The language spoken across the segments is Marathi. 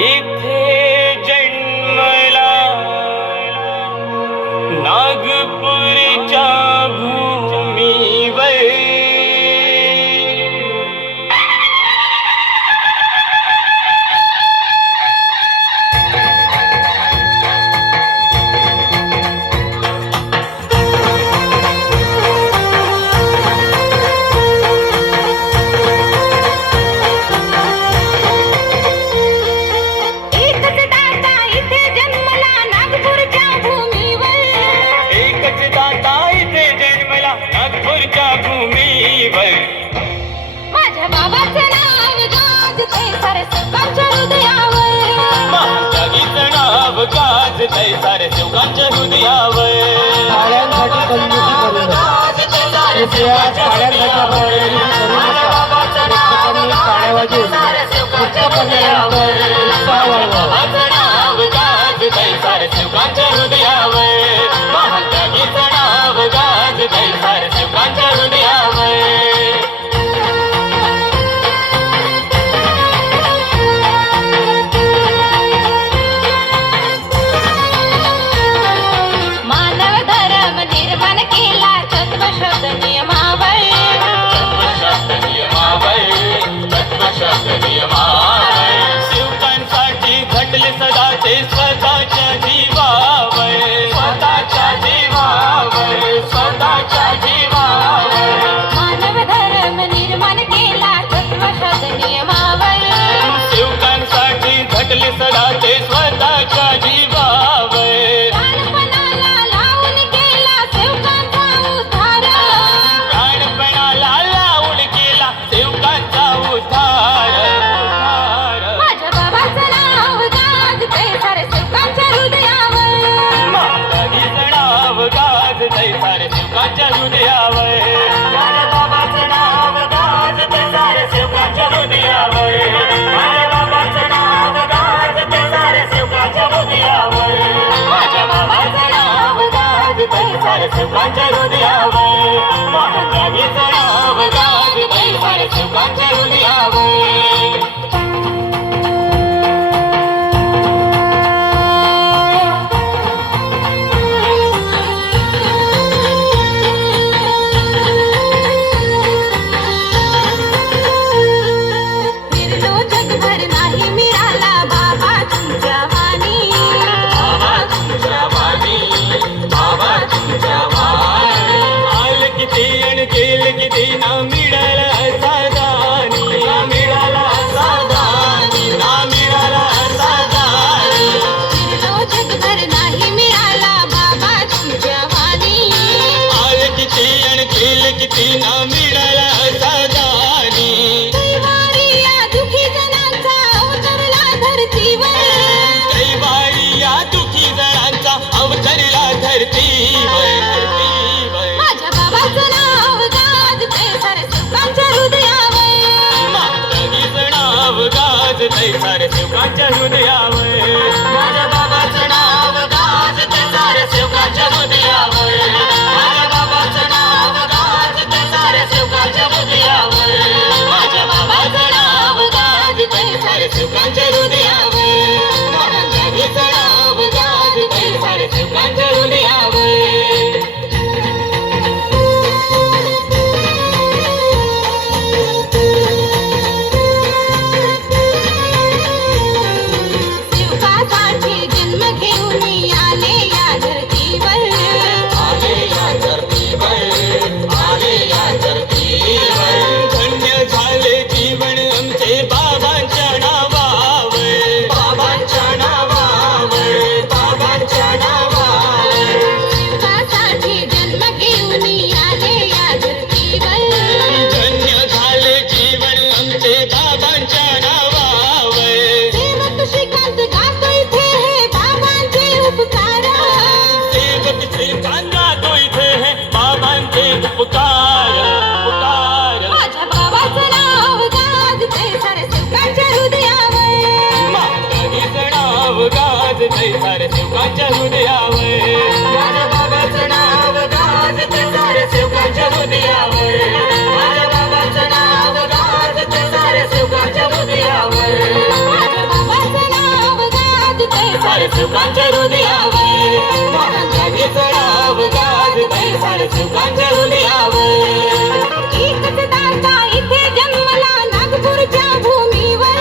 इथे जन्मला नागपूरच्या भूमीवर माझ्या बाबाचं नाव गाजतंय सारे सेवकांच्या हृदयावर. महात्यागीचं नाव गाजतंय सारे सेवकांच्या हृदयावर. टाळ्यांसाठी कंजूसी करू नका. कृपया टाळ्यांसाठी माझ्या बाबाचं नाव गाजतंय सारे सेवकांच्या हृदयावर. महात्यागीचं नाव गाजतंय सारे सेवकांच्या हृदयावर. मानव धर्म निर्माण केला तत्वशब्द नियमावर. सेवकांसाठी झटले सदा ते स्वतःच्या जीवावर. मानव धर्म निर्माण केला तत्वशब्द नियमावर. सेवकांसाठी झटले सदा ते स्वतःच्या जीवावर. प्राणपणाला लावून केला सेवकांचा उद्धार. प्राणपणाला लावून केला सेवकांचा उद्धार. माझ्या बाबाचं नाव गाजतंय सारे सेवकांच्या हृदयावर. महात्यागीचं नाव गाजतंय सारे सेवकांच्या हृदयावर. माझ्या बाबाचं नाव गाजतंय सारे सेवकांच्या हृदयावर. माझ्या बाबाचं नाव गाजतंय सारे सेवकांच्या हृदयावर. माझ्या बाबाचं नाव गाजतंय सारे सेवकांच्या हृदयावर. महात्यागीचं नाव गाजतंय सारे सेवकांच्या हृदयावर. फिरलो जगभर नाही मिळाला बाबा तुमच्या वाणी. बाबा तुमच्या वाणी, बाबा तुमच्या वाणी. आल किती आणि केलं किती ना मिळाला असा दानी. ना मिळाला असा दानी. ना मिळाला असा दानी. फिरलो जगभर नाही मिळाला बाबा तुमच्या वाणी. आल किती आणि केलं किती ना मिळाला असा दानी. कैवारी या दुखी जनांचा अवतरला धरतीवर. कैवारी या दुखी जणांचा अवतरला धरतीवर. माझ्या बाबाचं नाव गाजतंय सारे सेवकांच्या हृदयावर. महात्यागीचं नाव गाजतंय सारे सेवकांच्या हृदयावर. माझ्या बाबाचं नाव गाजतंय सारे सेवकांच्या हृदयावर. माझ्या बाबाचं नाव गाजतंय सारे सेवकांच्या हृदयावर. माझ्या बाबाचं नाव गाजतंय सारे सेवकांच्या हृदयावर. महात्यागीचं नाव गाजतंय सारे सेवकांच्या हृदयावर. सारे सुखांच्या हृदयावर महाजागीच नाव गाजतंय सारे सुखांच्या हृदयावर एकच दाता इथे जन्मला नागपूरच्या भूमीवर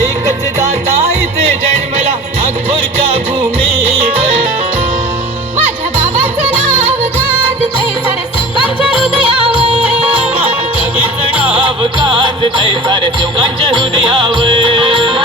एकच दाता इथे जन्मला नागपूरच्या भूमीवर माझ्या बाबाचं नाव गाजतंय सारे सुखांच्या हृदयावर महाजागीच नाव गाजतंय सारे सुखांच्या हृदयावर